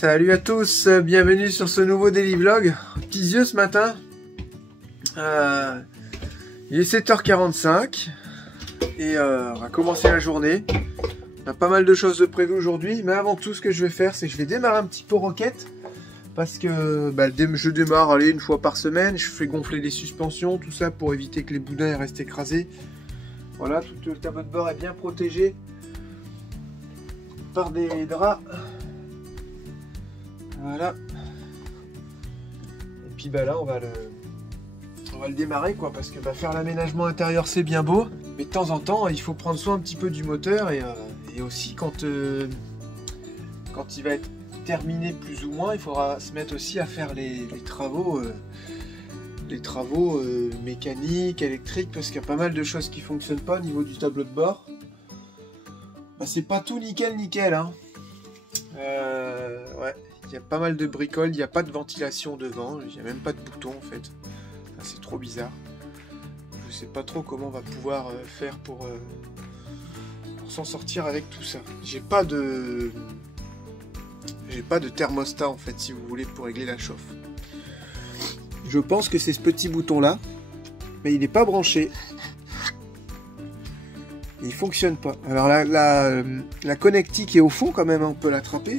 Salut à tous, bienvenue sur ce nouveau daily vlog. Petits yeux ce matin. Il est 7h45 et on va commencer la journée. On a pas mal de choses de prévues aujourd'hui, mais avant tout ce que je vais faire, c'est que je vais démarrer un petit peu Rocket. Parce que je démarre une fois par semaine, je fais gonfler les suspensions, tout ça pour éviter que les boudins restent écrasés. Voilà, tout le tableau de bord est bien protégé par des draps. Voilà. Et puis là on va le démarrer quoi, parce que faire l'aménagement intérieur c'est bien beau, mais de temps en temps il faut prendre soin un petit peu du moteur et aussi quand il va être terminé plus ou moins, il faudra se mettre aussi à faire les travaux mécaniques, électriques, parce qu'il y a pas mal de choses qui fonctionnent pas au niveau du tableau de bord. C'est pas tout nickel hein. Ouais, il y a pas mal de bricoles, il n'y a pas de ventilation devant, il n'y a même pas de bouton en fait. C'est trop bizarre. Je sais pas trop comment on va pouvoir faire pour s'en sortir avec tout ça. J'ai pas de thermostat en fait, si vous voulez, pour régler la chauffe. Je pense que c'est ce petit bouton là, mais il n'est pas branché. Il fonctionne pas. Alors la connectique est au fond quand même, hein, on peut l'attraper.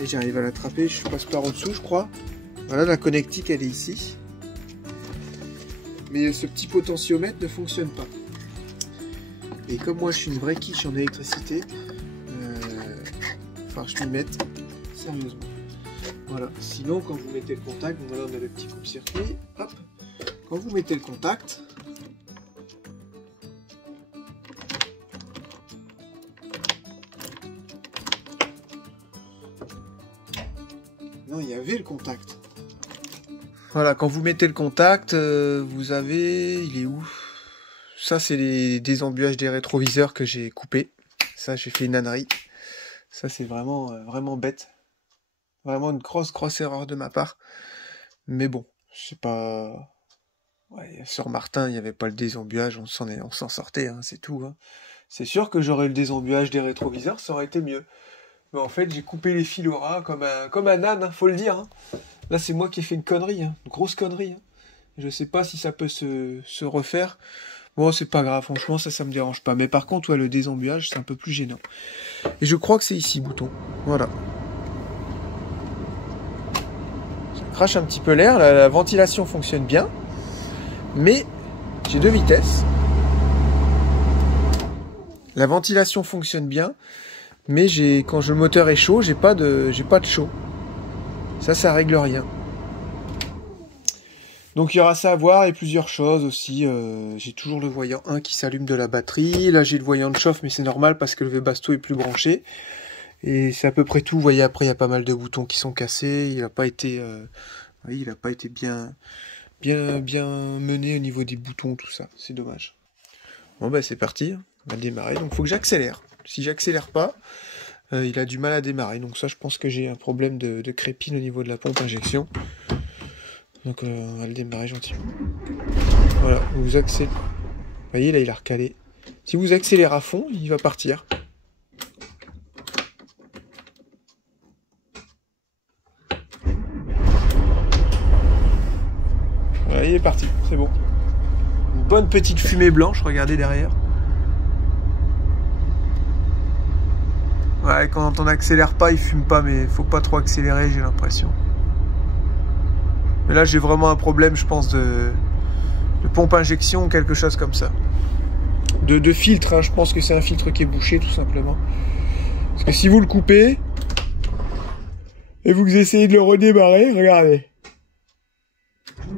Et j'arrive à l'attraper, je passe par en dessous je crois. Voilà, la connectique elle est ici. Mais ce petit potentiomètre ne fonctionne pas. Et comme moi je suis une vraie quiche en électricité, enfin je m'y mette sérieusement. Voilà, sinon quand vous mettez le contact, donc voilà on a le petit coupe-circuit, hop, quand vous mettez le contact, non il y avait le contact. Voilà, quand vous mettez le contact, vous avez, il est où? Ça c'est les désembuages des rétroviseurs que j'ai coupés. Ça j'ai fait une ânerie. Ça c'est vraiment bête. Vraiment une grosse erreur de ma part. Mais bon, je sais pas. Ouais, sur Martin, il n'y avait pas le désembuage, on s'en sortait, hein, c'est tout. Hein. C'est sûr que j'aurais le désembuage des rétroviseurs, ça aurait été mieux. Mais en fait, j'ai coupé les fils au ras comme un âne, hein, faut le dire. Hein. Là, c'est moi qui ai fait une connerie, hein, une grosse connerie. Hein. Je sais pas si ça peut se refaire. Bon, c'est pas grave, franchement, ça me dérange pas. Mais par contre, ouais, le désembuage, c'est un peu plus gênant. Et je crois que c'est ici, bouton. Voilà. Ça crache un petit peu l'air, la ventilation fonctionne bien. Mais j'ai 2 vitesses. La ventilation fonctionne bien. Mais quand le moteur est chaud, j'ai pas de chaud. Ça règle rien. Donc il y aura ça à voir et plusieurs choses aussi. J'ai toujours le voyant 1 qui s'allume de la batterie. Là j'ai le voyant de chauffe, mais c'est normal parce que le Webasto est plus branché. Et c'est à peu près tout. Vous voyez, après il y a pas mal de boutons qui sont cassés. Il n'a pas été, bien mené au niveau des boutons, tout ça. C'est dommage. Bon c'est parti. On va démarrer. Donc il faut que j'accélère. Si j'accélère pas, il a du mal à démarrer. Donc ça, je pense que j'ai un problème de crépine au niveau de la pompe injection. Donc on va le démarrer gentiment. Voilà, vous accélérez. Vous voyez, là, il a recalé. Si vous accélérez à fond, il va partir. Voilà, il est parti, c'est bon. Une bonne petite fumée blanche, regardez derrière. Ouais, quand on n'accélère pas, il fume pas, mais faut pas trop accélérer, j'ai l'impression. Mais là, j'ai vraiment un problème, je pense, de pompe injection ou quelque chose comme ça. De filtre, hein, je pense que c'est un filtre qui est bouché, tout simplement. Parce que si vous le coupez, et vous essayez de le redémarrer, regardez. Vous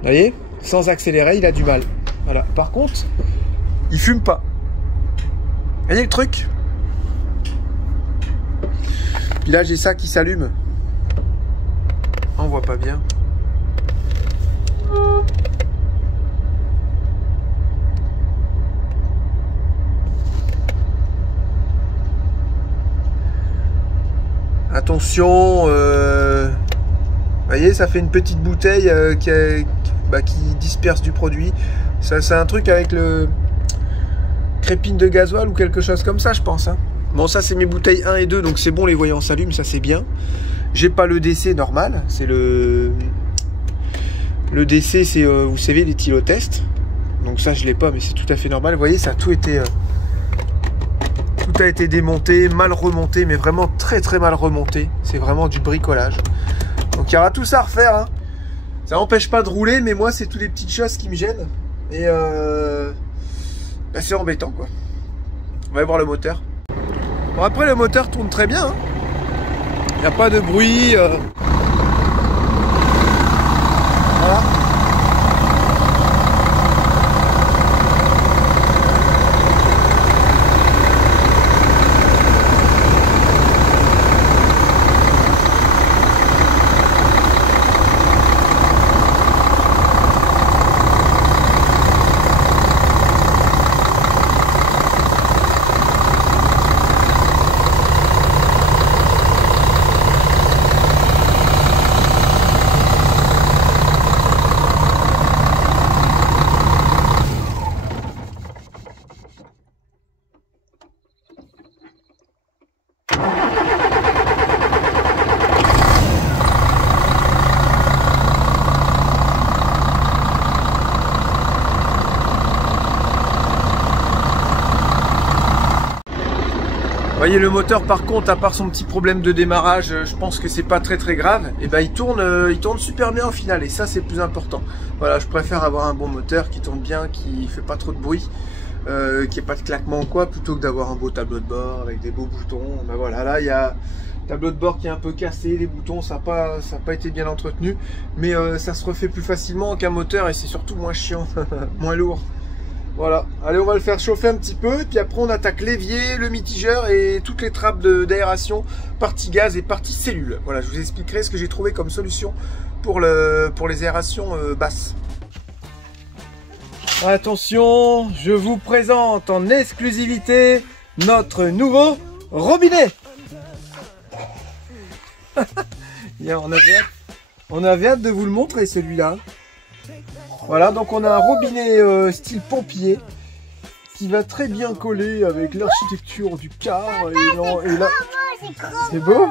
voyez? Sans accélérer, il a du mal. Voilà. Par contre, il fume pas. Vous voyez le truc? Puis là j'ai ça qui s'allume. On voit pas bien. Attention, vous voyez, ça fait une petite bouteille qui disperse du produit. Ça, c'est un truc avec le crépine de gasoil ou quelque chose comme ça, je pense. Hein. Bon, ça c'est mes bouteilles 1 et 2, donc c'est bon, les voyants s'allument, ça c'est bien. J'ai pas le DC normal, c'est le DC, c'est vous savez, l'éthylotest. Donc ça je l'ai pas, mais c'est tout à fait normal. Vous voyez, ça a tout été démonté, mal remonté, mais vraiment très très mal remonté. C'est vraiment du bricolage. Donc il y aura tout ça à refaire, hein. Ça n'empêche pas de rouler, mais moi c'est toutes les petites choses qui me gênent. Et bah, c'est embêtant, quoi. On va aller voir le moteur. Bon, après le moteur tourne très bien, hein. Il n'y a pas de bruit. Voilà. Vous voyez, le moteur par contre, à part son petit problème de démarrage, je pense que c'est pas très grave. Et ben il tourne super bien au final, et ça c'est le plus important. Voilà, je préfère avoir un bon moteur qui tourne bien, qui fait pas trop de bruit, qui ait pas de claquement ou quoi, plutôt que d'avoir un beau tableau de bord avec des beaux boutons. Ben voilà, là il y a le tableau de bord qui est un peu cassé, les boutons ça n'a pas été bien entretenu, mais ça se refait plus facilement qu'un moteur, et c'est surtout moins chiant, moins lourd. Voilà, allez, on va le faire chauffer un petit peu, et puis après on attaque l'évier, le mitigeur et toutes les trappes d'aération, partie gaz et partie cellule. Voilà, je vous expliquerai ce que j'ai trouvé comme solution pour les aérations basses. Attention, je vous présente en exclusivité notre nouveau robinet. On avait hâte de vous le montrer, celui-là. Voilà, donc on a un robinet style pompier qui va très bien coller avec l'architecture du car. Et là, c'est beau.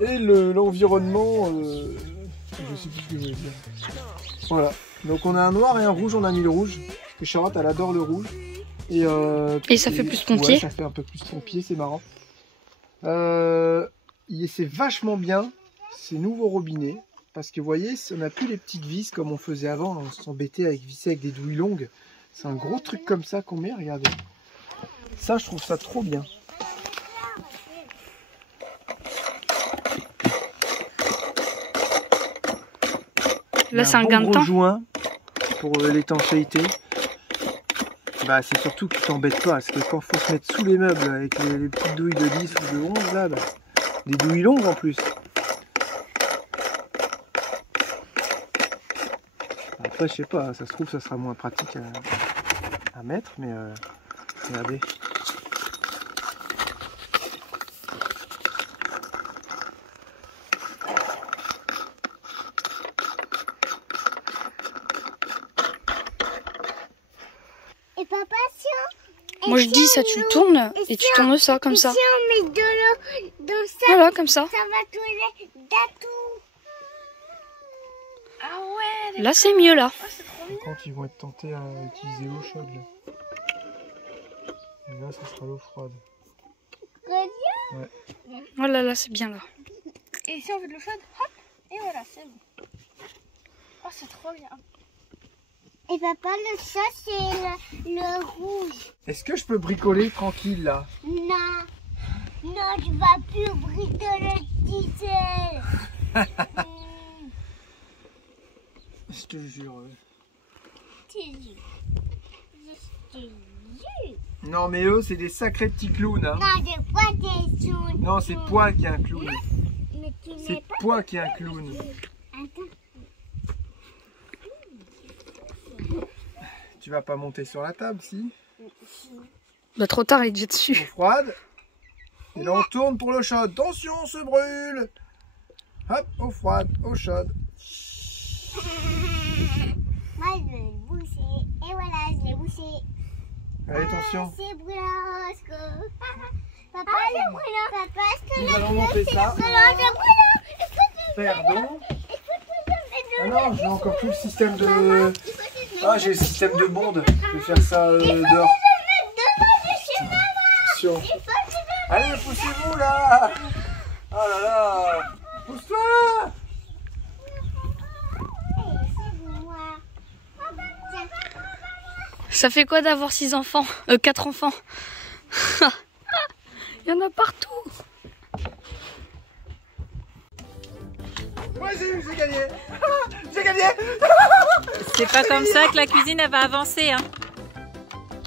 Et l'environnement, je sais plus ce que je veux dire. Voilà, donc on a un noir et un rouge, on a mis le rouge. Parce que Charlotte, elle adore le rouge. Et ça fait plus pompier. Ouais, ça fait un peu plus pompier, c'est marrant. C'est vachement bien, ces nouveaux robinets. Parce que vous voyez, on n'a plus les petites vis comme on faisait avant. On s'embêtait avec visser avec des douilles longues. C'est un gros truc comme ça qu'on met, regardez. Ça, je trouve ça trop bien. Là, c'est un gain de temps. Joint pour l'étanchéité. Bah, c'est surtout que tu t'embêtes pas. Parce que quand il faut se mettre sous les meubles avec les petites douilles de 10 ou de 11, là, bah, des douilles longues en plus. Après, je sais pas, ça se trouve, ça sera moins pratique à mettre, mais regardez. Et papa, si moi je dis ça, tu le tournes et tu tournes ça comme ça. Si on met de l'eau dans ça, voilà, comme ça. Ça va tourner d'atout. Ah ouais. Là c'est mieux là. Quand ils vont être tentés à utiliser l'eau chaude là. Et là ça sera l'eau froide. Ouais. Voilà, là c'est bien là. Et si on veut de l'eau chaude, hop, et voilà, c'est bon. Oh, c'est trop bien. Et papa, le chat, c'est le rouge. Est-ce que je peux bricoler tranquille là? Non. Non, tu vas plus bricoler tout seul. Je te jure. Je te jure. Non mais eux c'est des sacrés petits clowns hein. Non, c'est pas des clowns. Non, c'est Pois qui est un clown. C'est Pois qui est un clown. Attends. Tu vas pas monter sur la table, si? Bah trop tard, il est déjà dessus. Eau froide. Et là on tourne pour l'eau chaude. Attention, on se brûle. Hop, eau froide, eau chaude. Moi je vais le boucher. Et voilà, je l'ai bouché. Allez, attention. C'est brûlant. Papa, nous allons monter ça. Pardon. Ah non, j'ai encore tout le système de... Ah, j'ai le système de bonde. Je vais faire ça dehors. Attention. Allez, poussez-vous là. Oh là là. Pousse-toi. Ça fait quoi d'avoir 6 enfants 4 enfants. Il y en a partout. Ouais, j'ai gagné. J'ai gagné. C'est pas comme ça que la cuisine elle va avancer. Hein.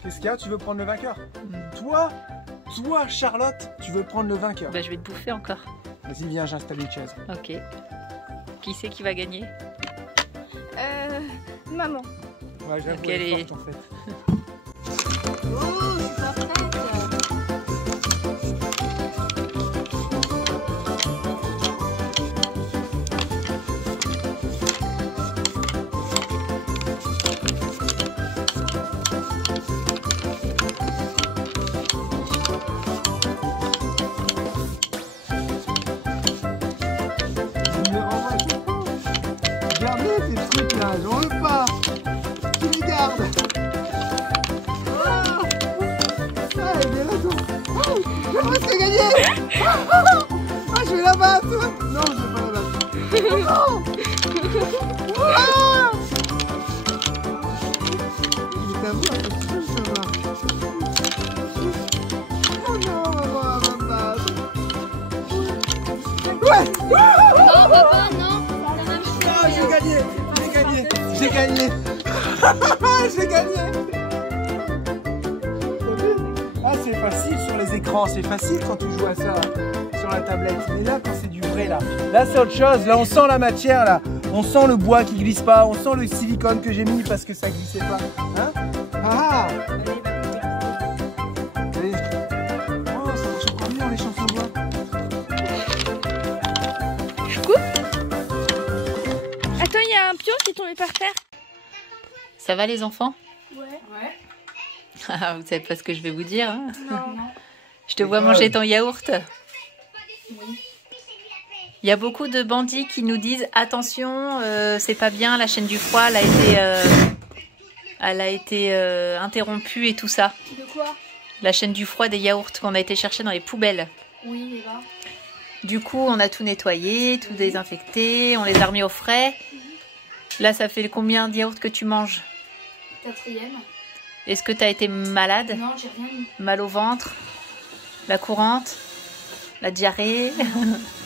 Qu'est-ce qu'il y a? Tu veux prendre le vainqueur? Toi, Charlotte, tu veux prendre le vainqueur? Bah, je vais te bouffer encore. Vas-y, viens, j'installe une chaise. Ok. Qui c'est qui va gagner? Maman. Ouais, j'avoue, elle est forte en fait. Oh, je suis pas prête. Regardez ces trucs là, j'en veux pas. Tu les gardes. Ah, elle est raison. J'ai presque gagné. Ah, je vais la battre. Non, je vais pas la battre. Non. Ah. Mais ta voix, ça va. Oh non, maman, elle va me battre. Ouais. Non, papa, non. Ah, j'ai gagné. J'ai gagné. J'ai gagné. Ah, c'est facile sur les écrans, c'est facile quand tu joues à ça sur la tablette. Mais là, quand c'est du vrai, là c'est autre chose. Là, on sent la matière, là. On sent le bois qui glisse pas. On sent le silicone que j'ai mis parce que ça glissait pas. Hein? Ah! Allez. Oh, ça marche encore mieux, les chansons de bois. Je coupe. Attends, il y a un pion qui est tombé par terre. Ça va les enfants? Ouais. Ah, vous savez pas ce que je vais vous dire. Hein? Non. Je te vois manger ton yaourt. Il y a beaucoup de bandits qui nous disent attention, c'est pas bien, la chaîne du froid elle a été interrompue et tout ça. De quoi? La chaîne du froid des yaourts qu'on a été chercher dans les poubelles. Oui, mais là. Du coup, on a tout nettoyé, tout désinfecté, on les a remis au frais. Là, ça fait combien de yaourts que tu manges? 4e. Est-ce que tu as été malade? Non, j'ai rien mis. Mal au ventre? La courante? La diarrhée?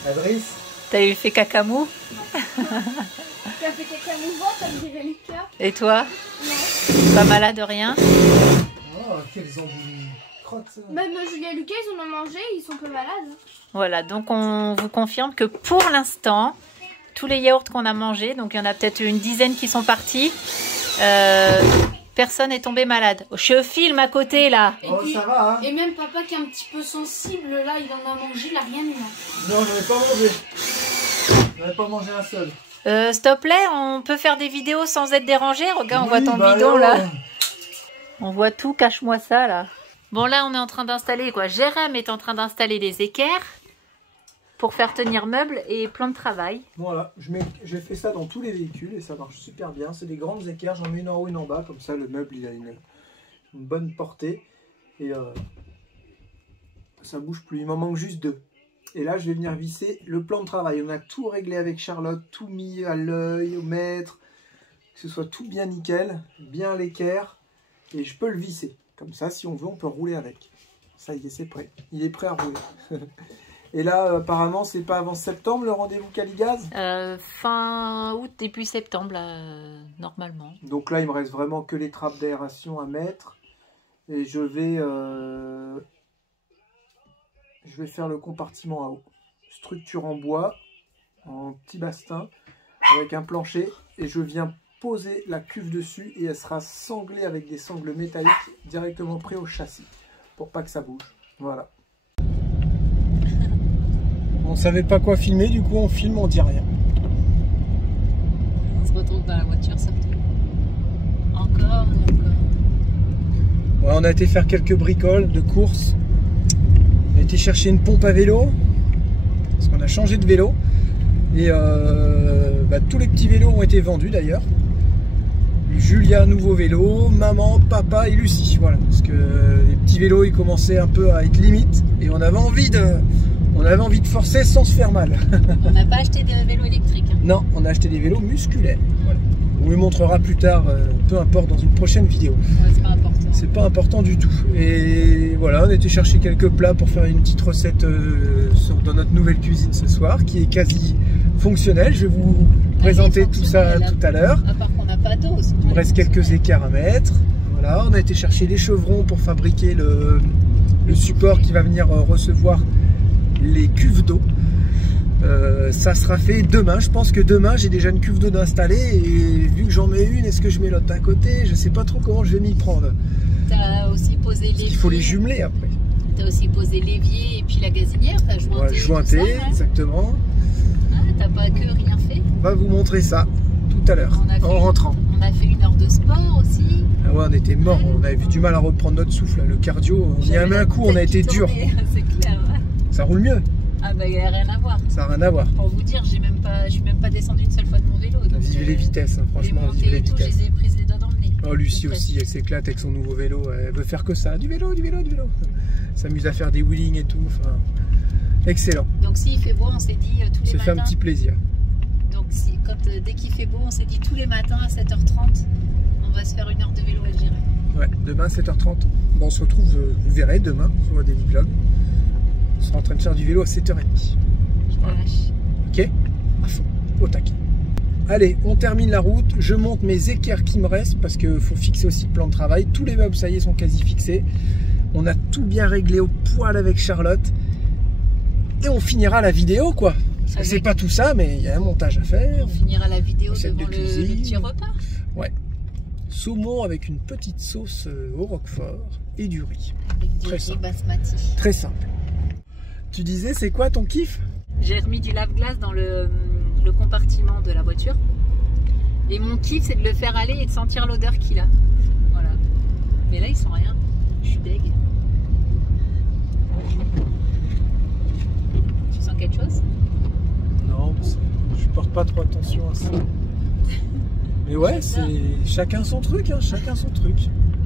Adrice? T'as eu fait caca mou? Tu as fait caca mouvant, comme dirait Lucas. Et toi? Non. Pas malade, rien? Oh, quelles emboulis. Crotte ça. Même Julia et Lucas, ils en ont mangé, ils sont peu malades. Voilà, donc on vous confirme que pour l'instant, tous les yaourts qu'on a mangés, donc il y en a peut-être une dizaine qui sont partis, personne n'est tombé malade. Je filme à côté là. Oh, ça va, hein? Et même papa qui est un petit peu sensible, là, il en a mangé, il a rien eu. Non, j'en ai pas mangé. J'en ai pas mangé un seul. S'il te plaît, on peut faire des vidéos sans être dérangé. Regarde, on voit ton bah bidon non. là. On voit tout, cache-moi ça là. Bon là, on est en train d'installer quoi. Jérém est en train d'installer des équerres pour faire tenir meubles et plan de travail. Voilà, j'ai fait ça dans tous les véhicules et ça marche super bien. C'est des grandes équerres, j'en mets une en haut, une en bas, comme ça le meuble il a une bonne portée et ça bouge plus. Il m'en manque juste 2. Et là, je vais venir visser le plan de travail. On a tout réglé avec Charlotte, tout mis à l'œil, au mètre, que ce soit tout bien nickel, bien à l'équerre et je peux le visser. Comme ça, si on veut, on peut rouler avec. Ça y est, c'est prêt. Il est prêt à rouler. Et là, apparemment, c'est pas avant septembre le rendez-vous Caligaz? Fin août, début septembre, là, normalement. Donc là, il me reste vraiment que les trappes d'aération à mettre. Et je vais faire le compartiment à eau. Structure en bois, en petit bastin, avec un plancher. Et je viens poser la cuve dessus et elle sera sanglée avec des sangles métalliques directement pris au châssis. Pour pas que ça bouge. Voilà. On savait pas quoi filmer, du coup on filme, on dit rien. On se retrouve dans la voiture surtout. Encore et encore. Ouais, on a été faire quelques bricoles de course. On a été chercher une pompe à vélo, parce qu'on a changé de vélo. Et tous les petits vélos ont été vendus d'ailleurs. Julia, nouveau vélo, maman, papa et Lucie. Voilà, parce que les petits vélos ils commençaient un peu à être limite et on avait envie de forcer sans se faire mal. On n'a pas acheté des vélos électriques. Hein. Non, on a acheté des vélos musculaires. Voilà. On les montrera plus tard, peu importe, dans une prochaine vidéo. Ouais, c'est pas important. C'est pas important du tout. Et voilà, on a été chercher quelques plats pour faire une petite recette dans notre nouvelle cuisine ce soir, qui est quasi fonctionnelle. Je vais vous présenter tout ça tout à l'heure. À part qu'on n'a pas d'eau. Il me reste quelques écarts à mettre. Voilà, on a été chercher les chevrons pour fabriquer le support qui va venir recevoir les cuves d'eau. Ça sera fait demain. Je pense que demain j'ai déjà une cuve d'eau d'installer et vu que j'en mets une, est-ce que je mets l'autre à côté? Je sais pas trop comment je vais m'y prendre. T'as aussi posé l'évier. Il faut les jumeler après. T'as aussi posé l'évier et puis la gazinière. T'as jointé. Ouais, jointé, tout ça, exactement. Ah, t'as pas que rien fait. On va vous montrer ça tout à l'heure en rentrant. On a fait 1 heure de sport aussi. Ah ouais, on était morts. On avait du mal à reprendre notre souffle. Là. Le cardio, on y a mis un coup, on a été dur. C'est clair. Ouais. Ça roule mieux. Ah bah il n'y a rien à voir. Ça n'a rien à voir. Pour vous dire, je suis même pas descendu une seule fois de mon vélo. Donc vive les vitesses, hein, franchement, vive les vitesses. Je les ai prises les doigts dans le nez. Oh, Lucie aussi, elle s'éclate avec son nouveau vélo. Elle veut faire que ça. Du vélo, du vélo, du vélo. S'amuse à faire des wheelings et tout. Enfin, excellent. Donc s'il fait beau, on s'est dit tous les matins. Ça fait un petit plaisir. Donc dès qu'il fait beau, on s'est dit tous les matins à 7h30, on va se faire 1 heure de vélo à gérer. Ouais, demain 7h30. Bon, on se retrouve, vous verrez, demain sur Daily Vlog. On sera en train de faire du vélo à 7h30. Voilà. Ok, à fond, au taquet. Allez, on termine la route. Je monte mes équerres qui me restent parce qu'il faut fixer aussi le plan de travail. Tous les meubles, ça y est, sont quasi fixés. On a tout bien réglé au poil avec Charlotte. Et on finira la vidéo, quoi. Parce que c'est pas tout ça, mais il y a un montage à faire. On finira la vidéo devant le petit repas. Ouais. Saumon avec une petite sauce au roquefort et du riz. Avec du Très riz simple. basmati. Très simple. Tu disais, c'est quoi ton kiff? J'ai remis du lave-glace dans le compartiment de la voiture. Et mon kiff, c'est de le faire aller et de sentir l'odeur qu'il a. Voilà. Mais là, ils sont rien. Je suis deg. Tu sens quelque chose? Non, je porte pas trop attention à ça. Mais ouais, c'est chacun son truc, hein, chacun son truc.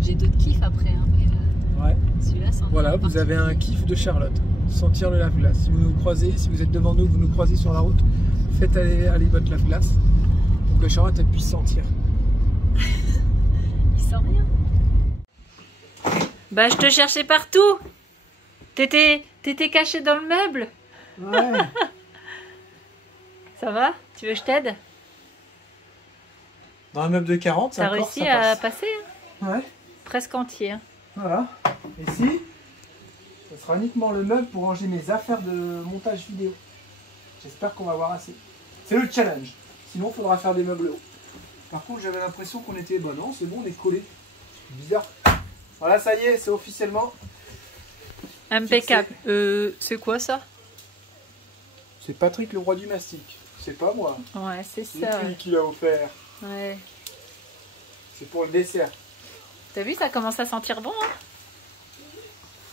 J'ai d'autres kiffs après, hein, mais ouais. Celui-là, c'est voilà, vous avez un kiff de Charlotte. Sentir le lave-glace. Si vous nous croisez, si vous êtes devant nous, vous nous croisez sur la route, faites aller votre lave-glace pour que Charlotte puisse sentir. Il sent rien. Bah, je te cherchais partout. T'étais caché dans le meuble. Ouais. Ça va? Tu veux que je t'aide? Dans un meuble de 40, ça t'as réussi à passer, hein? Ouais. Presque entier. Hein. Voilà. Et si ce sera uniquement le meuble pour ranger mes affaires de montage vidéo. J'espère qu'on va avoir assez. C'est le challenge. Sinon, il faudra faire des meubles hauts. Par contre, j'avais l'impression qu'on était... Bah non, c'est bon, on est collé. Bizarre. Voilà, ça y est, c'est officiellement... Impeccable. C'est quoi ça? C'est Patrick, le roi du mastic. C'est pas moi. Ouais, c'est ça. C'est lui qui l'a offert. Ouais. C'est pour le dessert. T'as vu, ça commence à sentir bon, hein?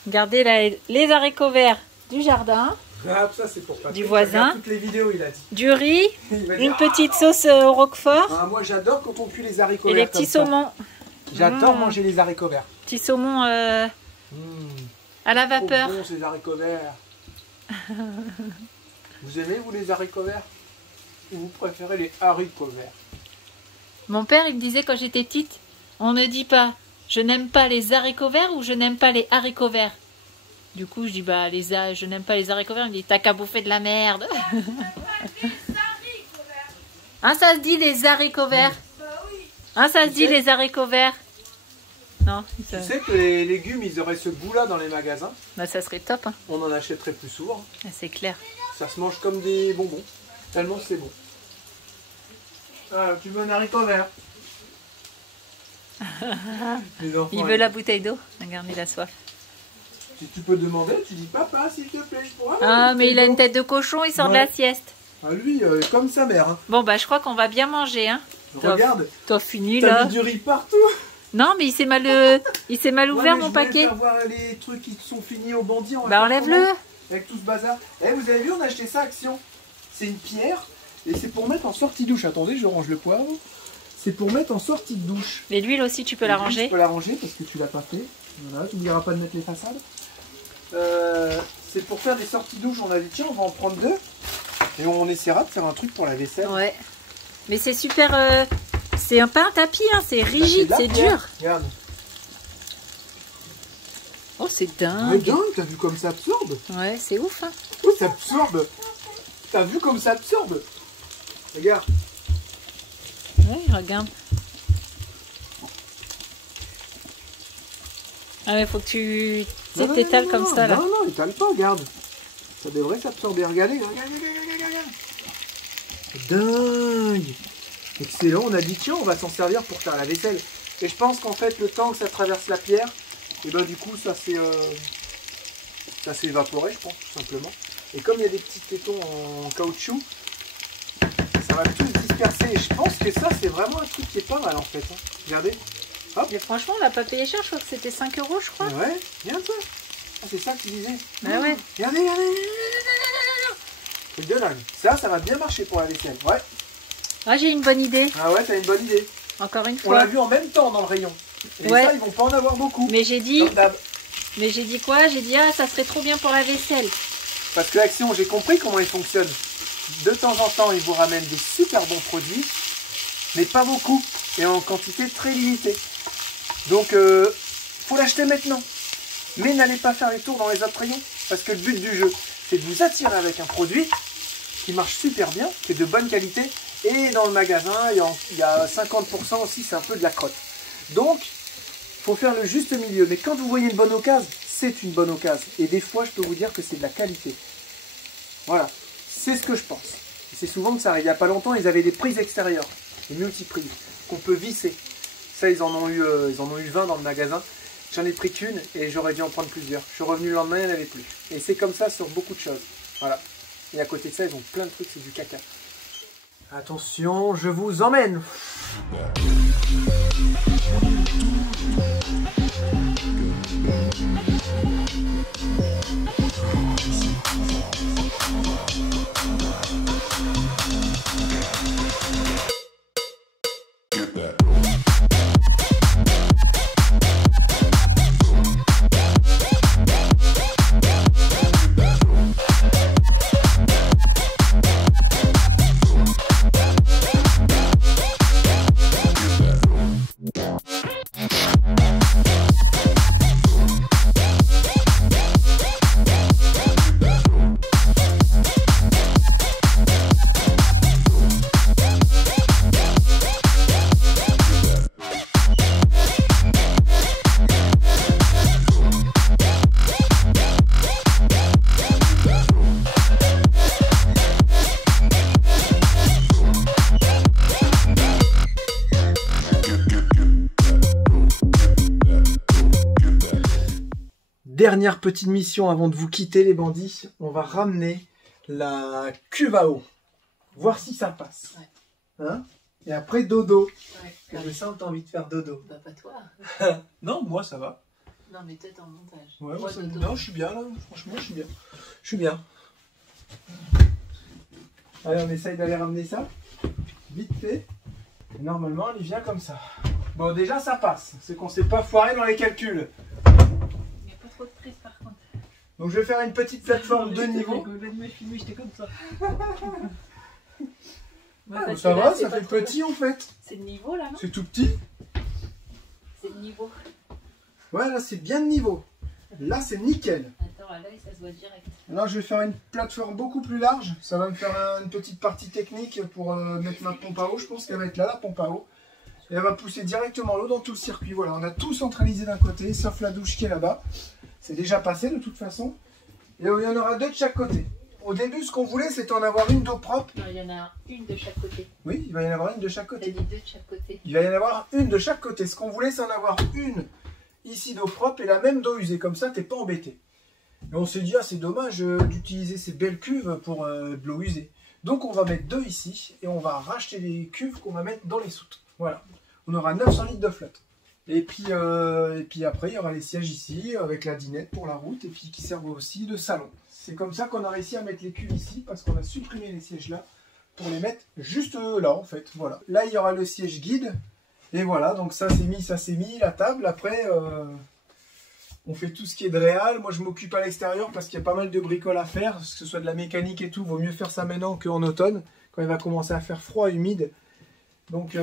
Regardez là, les haricots verts du jardin. Ah, ça c'est pour Patrick. Du voisin. Toutes les vidéos, il a dit. Du riz, une petite sauce au roquefort. Ah, moi j'adore quand on cuit les haricots verts. Et les petits saumons. J'adore manger les haricots verts. Petits saumons à la vapeur. Trop bon ces haricots verts. Vous aimez vous les haricots verts? Ou vous préférez les haricots verts? Mon père il me disait quand j'étais petite, on ne dit pas je n'aime pas les haricots verts ou je n'aime pas les haricots verts. Du coup je dis bah je n'aime pas les haricots verts. Il me dit t'as qu'à bouffer de la merde. Hein, ça se dit les haricots verts. Hein, ça se dit les haricots verts. Non. Tu sais que les légumes ils auraient ce goût là dans les magasins. Bah ça serait top. Hein. On en achèterait plus souvent. C'est clair. Ça se mange comme des bonbons. Tellement c'est bon. Ah, tu veux un haricot vert? Il veut la bouteille d'eau. Regarde, il a soif. Si tu peux demander, tu dis papa, s'il te plaît, je pourrais. Ah, mais il a une tête de cochon, il sort de la sieste. Ah, lui, comme sa mère. Hein. Bon, bah, je crois qu'on va bien manger. Hein. Regarde. T'as fini là. T'as mis du riz partout. Non, mais il s'est mal ouvert mon paquet. Je vais voir les trucs qui sont finis au bandit. Bah enlève-le. Avec tout ce bazar. Eh, vous avez vu, on a acheté ça à Action. C'est une pierre et c'est pour mettre en sortie douche. Attendez, je range le poivre. C'est pour mettre en sortie de douche. Et l'huile aussi, tu peux la ranger. Tu peux la ranger parce que tu l'as pas fait. Voilà, tu n'oublieras pas de mettre les façades. C'est pour faire des sorties douche. On a dit tiens, on va en prendre 2 et on essaiera de faire un truc pour la vaisselle. Ouais. Mais c'est super. C'est pas un tapis, hein, c'est rigide, c'est dur. Regarde. Oh, c'est dingue. Ouais, dingue, t'as vu comme ça absorbe? Ouais, c'est ouf. Hein. Oh, ça absorbe. T'as vu comme ça absorbe? Regarde. Ouais, regarde. Ah, mais faut que tu t'étales comme ça, là. Non, non, étale pas, regarde. Ça devrait s'absorber. Regardez, regarde. Dingue. Excellent, on a dit tiens, on va s'en servir pour faire la vaisselle. Et je pense qu'en fait, le temps que ça traverse la pierre, et ben du coup, ça s'est évaporé, je pense, tout simplement. Et comme il y a des petits tétons en caoutchouc, ça va tout disperser. Et je pense que ça, c'est vraiment un truc qui est pas mal, en fait. Hein. Regardez. Hop. Mais franchement, on l'a pas payé cher, je crois que c'était 5 €, je crois. Ouais, regarde ça. Ah, c'est ça que tu disais. Bah ouais. Regardez. C'est de dingue. Ça va bien marcher pour la vaisselle. Ouais. Ah, j'ai une bonne idée. Ah ouais, t'as une bonne idée. Encore une On l'a fois. vu en même temps dans le rayon. Et Ouais. ça, ils vont pas en avoir beaucoup. Mais j'ai dit. Comme d'hab. Mais j'ai dit quoi? J'ai dit, ah, ça serait trop bien pour la vaisselle. Parce que Action, j'ai compris comment ils fonctionnent. De temps en temps, ils vous ramènent des super bons produits, mais pas beaucoup, et en quantité très limitée. Donc, faut l'acheter maintenant. Mais n'allez pas faire les tours dans les autres rayons, parce que le but du jeu, c'est de vous attirer avec un produit qui marche super bien, qui est de bonne qualité, et dans le magasin, il y a 50% aussi, c'est un peu de la crotte. Donc, faut faire le juste milieu. Mais quand vous voyez une bonne occasion, c'est une bonne occasion. Et des fois, je peux vous dire que c'est de la qualité. Voilà, c'est ce que je pense. Et c'est souvent que ça arrive. Il n'y a pas longtemps, ils avaient des prises extérieures, des multiprises, qu'on peut visser. Ça, ils en ont eu 20 dans le magasin. J'en ai pris qu'une et j'aurais dû en prendre plusieurs. Je suis revenu le lendemain, il n'y en avait plus. Et c'est comme ça sur beaucoup de choses. Voilà. Et à côté de ça, ils ont plein de trucs, c'est du caca. Attention, je vous emmène. Dernière petite mission avant de vous quitter les bandits, on va ramener la cuve à eau, voir si ça passe. Ouais. Hein? Et après dodo. Ouais. Parce que je sens que t'as envie de faire dodo. Bah, pas toi. Non, moi ça va. Non, mais peut-être en montage. Ouais, moi, non, je suis bien là, franchement je suis bien. Je suis bien. Allez, on essaye d'aller ramener ça, vite fait. Et normalement elle vient comme ça. Bon déjà ça passe, c'est qu'on s'est pas foiré dans les calculs. Il n'y a pas trop de prise par contre. Donc je vais faire une petite plateforme de niveau. J'étais comme ça. Ah, ça va, ça fait petit en fait. C'est le niveau là, non? C'est tout petit. C'est le niveau. Ouais, là c'est bien de niveau. Là c'est nickel. Attends, à l'œil ça se voit direct. Alors je vais faire une plateforme beaucoup plus large. Ça va me faire une petite partie technique pour mettre ma pompe à eau. Je pense qu'elle va être là, la pompe à eau. Et elle va pousser directement l'eau dans tout le circuit. Voilà, on a tout centralisé d'un côté, sauf la douche qui est là-bas. C'est déjà passé de toute façon. Et il y en aura 2 de chaque côté. Au début, ce qu'on voulait, c'était en avoir une d'eau propre. Non, il y en a une de chaque côté. Oui, il va y en avoir une de chaque T'as côté. dit 2 de chaque côté. Il va y en avoir une de chaque côté. Ce qu'on voulait, c'est en avoir une ici d'eau propre et la même d'eau usée. Comme ça, t'es pas embêté. Et on s'est dit, ah, c'est dommage d'utiliser ces belles cuves pour de l'eau usée. Donc, on va mettre 2 ici et on va racheter les cuves qu'on va mettre dans les soutes. Voilà. On aura 900 litres de flotte. Et puis après, il y aura les sièges ici, avec la dinette pour la route, et puis qui servent aussi de salon. C'est comme ça qu'on a réussi à mettre les culs ici, parce qu'on a supprimé les sièges là, pour les mettre juste là, en fait. Voilà. Là, il y aura le siège guide, et voilà, donc ça c'est mis, la table. Après, on fait tout ce qui est de réal. Moi, je m'occupe à l'extérieur, parce qu'il y a pas mal de bricoles à faire, que ce soit de la mécanique et tout. Vaut mieux faire ça maintenant qu'en automne, quand il va commencer à faire froid, humide. Donc...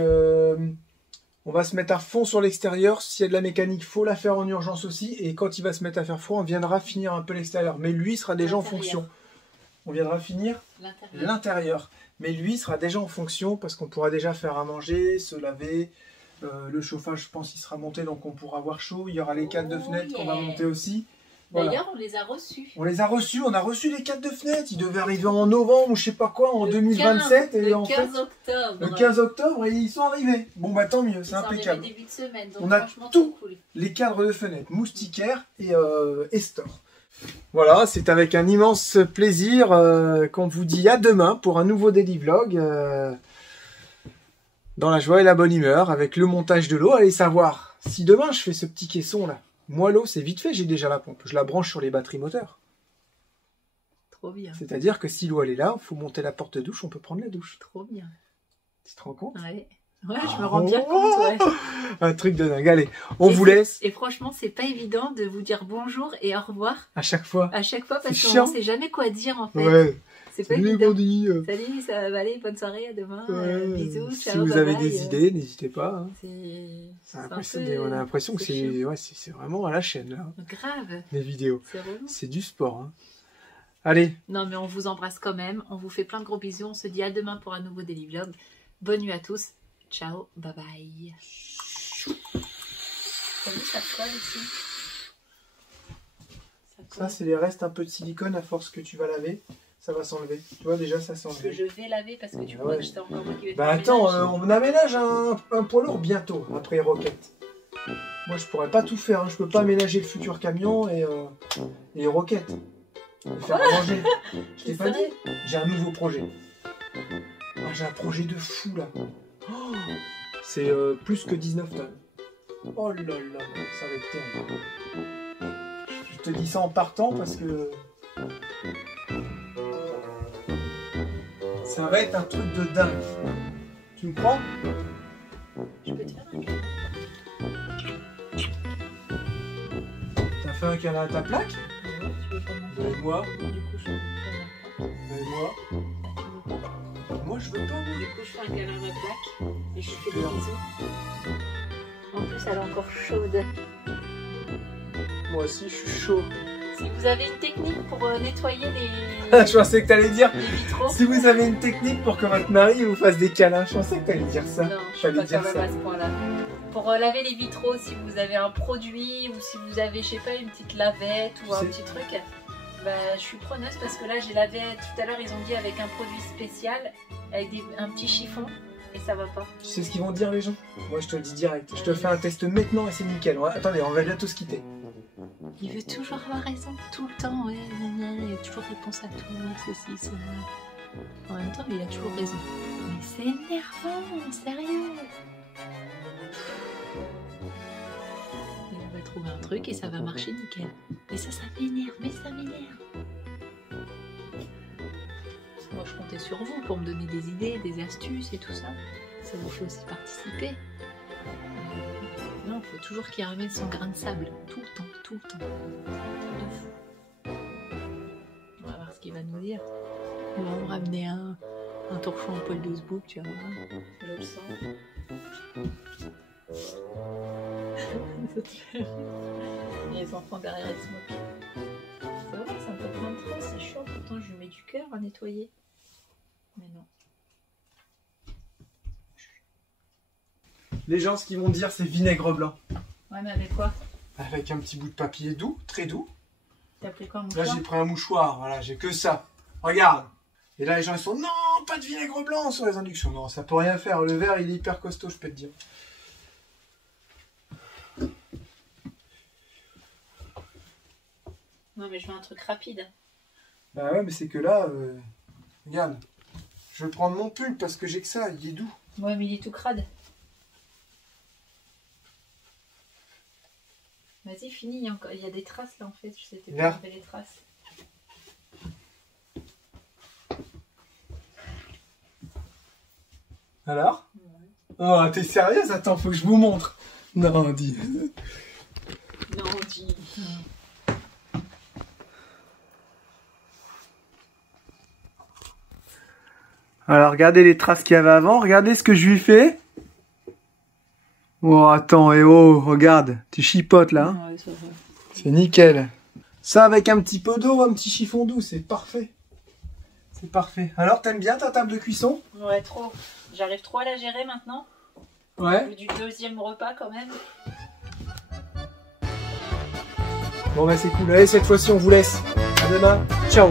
on va se mettre à fond sur l'extérieur. S'il y a de la mécanique, faut la faire en urgence aussi. Et quand il va se mettre à faire froid, on viendra finir un peu l'extérieur. Mais lui sera déjà en fonction. On viendra finir l'intérieur. Mais lui sera déjà en fonction parce qu'on pourra déjà faire à manger, se laver. Le chauffage, je pense, il sera monté, donc on pourra avoir chaud. Il y aura les cadres de fenêtre qu'on va monter aussi. Voilà. D'ailleurs, on les a reçus. On les a reçus, on a reçu les cadres de fenêtre. Ils devaient arriver en novembre ou je sais pas quoi, en 2027. Le 15 octobre. Le 15 octobre, et ils sont arrivés. Bon, bah tant mieux, c'est impeccable. Début de semaine, donc on a tout, cool. Les cadres de fenêtre, moustiquaires et store. Voilà, c'est avec un immense plaisir qu'on vous dit à demain pour un nouveau daily vlog. Dans la joie et la bonne humeur, avec le montage de l'eau. Allez savoir si demain je fais ce petit caisson là. Moi, l'eau, c'est vite fait, j'ai déjà la pompe. Je la branche sur les batteries moteurs. Trop bien. C'est-à-dire que si l'eau, elle est là, il faut monter la porte de douche, on peut prendre la douche. Trop bien. Tu te rends compte? Ouais, je me rends bien compte, ouais. Un truc de dingue. Allez, on vous laisse. Et franchement, c'est pas évident de vous dire bonjour et au revoir. À chaque fois. À chaque fois, parce qu'on ne sait jamais quoi dire, en fait. Ouais. C'est pas évident. Salut, ça va aller, bonne soirée, à demain. Bisous, ciao, si vous avez des idées, n'hésitez pas. Hein. On a l'impression que c'est vraiment à la chaîne, là. Grave. Les vidéos. C'est du sport. Hein. Allez. Non, mais on vous embrasse quand même. On vous fait plein de gros bisous. On se dit à demain pour un nouveau daily vlog. Bonne nuit à tous. Ciao, bye bye. T'as vu, ça colle ici. Ça, c'est les restes un peu de silicone à force que tu vas laver. Ça va s'enlever. Tu vois, déjà, ça s'enlève. Que je vais laver parce que tu vois que j'étais encore moi qui vais faire attends, on aménage un poids lourd bientôt, après Roquette. Moi, je pourrais pas tout faire. Hein. Je peux pas aménager le futur camion et Roquette. Faire à manger. Je t'ai pas dit. J'ai un nouveau projet. Ah, j'ai un projet de fou, là. Oh, c'est plus que 19 tonnes. Oh là là, ça va être terrible. Je te dis ça en partant parce que... ça va être un truc de dingue. Tu me prends? Je peux te faire un câlin. T'as fait un câlin à ta plaque? Oui, tu veux pas m'en faire. Moi. Du coup, je fais un câlin. Moi. Moi, je veux pas. Du coup, je fais un câlin à ma plaque et je fais des bisous. En plus, elle est encore chaude. Moi aussi, je suis chaud. Si vous avez une technique pour nettoyer les... je pensais que t'allais dire... les vitraux. Si vous avez une technique pour que votre mari vous fasse des câlins, je pensais que t'allais dire ça. Non, je suis pas quand même à ce point-là. Pour laver les vitraux, si vous avez un produit ou si vous avez, je sais pas, une petite lavette ou un petit truc, bah, je suis preneuse parce que là, j'ai lavé tout à l'heure, ils ont dit avec un produit spécial, avec un petit chiffon. Et ça va pas. Tu sais ce qu'ils vont dire les gens? Moi je te le dis direct. Je te fais un test maintenant et c'est nickel. Attendez, on va bientôt se quitter. Il veut toujours avoir raison tout le temps. Ouais, il a toujours réponse à tout, ceci, cela. En même temps, il a toujours raison. Mais c'est énervant, sérieux. Et on va trouver un truc et ça va marcher nickel. Et ça m'énerve, mais ça m'énerve. Moi, je comptais sur vous pour me donner des idées, des astuces et tout ça. Ça vous fait aussi participer. Non, il faut toujours qu'il ramène son grain de sable. Tout le temps, tout le temps. On va voir ce qu'il va nous dire. Il va me ramener un torchon en poil de Sbouk, tu vas voir. Je le sens. Les enfants derrière les smokes. Ça va, c'est un peu plein de traces, c'est chaud. Pourtant, je lui mets du cœur à nettoyer. Mais non. Les gens, ce qu'ils vont dire, c'est vinaigre blanc. Ouais, mais avec quoi? Avec un petit bout de papier doux, très doux. T'as pris quoi, un mouchoir? Là, j'ai pris un mouchoir, voilà, j'ai que ça. Regarde. Et là, les gens, ils sont, non, pas de vinaigre blanc sur les inductions. Non, ça peut rien faire. Le verre, il est hyper costaud, je peux te dire. Non, mais je veux un truc rapide. Bah ouais, mais c'est que là, regarde. Je vais prendre mon pull parce que j'ai que ça, il est doux. Ouais, mais il est tout crade. fini, il y a des traces là en fait, je sais pas Là. enlever les traces. Alors? Oh, t'es sérieuse? Attends, faut que je vous montre. Non, dis. Non, dis. Alors, regardez les traces qu'il y avait avant. Regardez ce que je lui fais. Oh, attends, et oh, regarde. Tu chipotes, là. Ouais, ça va. C'est nickel. Ça, avec un petit peu d'eau, un petit chiffon doux, c'est parfait. C'est parfait. Alors, t'aimes bien ta table de cuisson? Ouais, trop. J'arrive trop à la gérer maintenant. Ouais. Du deuxième repas quand même. Bon, bah, c'est cool. Allez, cette fois-ci, on vous laisse. À demain. Ciao.